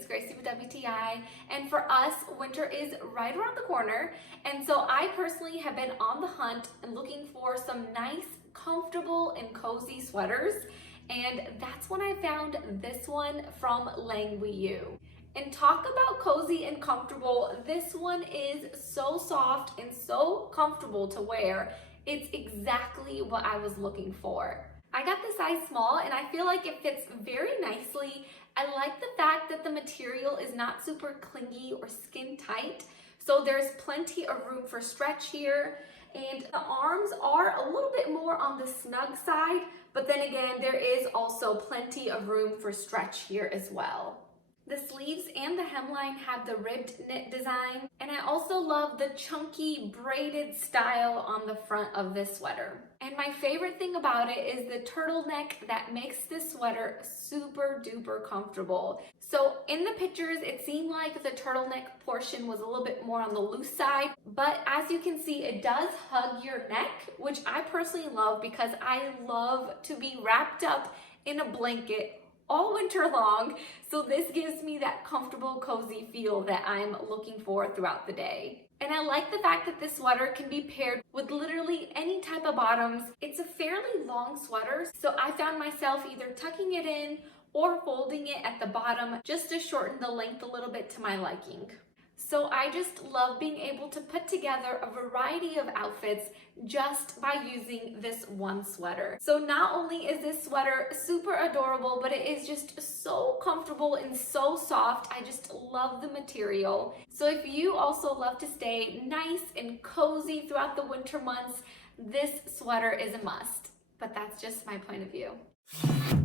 it's Gracie with WTI, and for us, winter is right around the corner, and so I personally have been on the hunt and looking for some nice, comfortable, and cozy sweaters, and that's when I found this one from Langwyqu. And talk about cozy and comfortable, this one is so soft and so comfortable to wear. It's exactly what I was looking for. I got the size small and I feel like it fits very nicely. I like the fact that the material is not super clingy or skin tight, so there's plenty of room for stretch here. And the arms are a little bit more on the snug side, but then again, there is also plenty of room for stretch here as well. The sleeves and the hemline have the ribbed knit design, and I also love the chunky braided style on the front of this sweater. And my favorite thing about it is the turtleneck that makes this sweater super duper comfortable. So in the pictures, it seemed like the turtleneck portion was a little bit more on the loose side, but as you can see, it does hug your neck, which I personally love because I love to be wrapped up in a blanket all winter long, so this gives me that comfortable, cozy feel that I'm looking for throughout the day. And I like the fact that this sweater can be paired with literally any type of bottoms. It's a fairly long sweater, so I found myself either tucking it in or folding it at the bottom just to shorten the length a little bit to my liking. So I just love being able to put together a variety of outfits just by using this one sweater. So not only is this sweater super adorable, but it is just so comfortable and so soft. I just love the material. So if you also love to stay nice and cozy throughout the winter months, this sweater is a must. But that's just my point of view.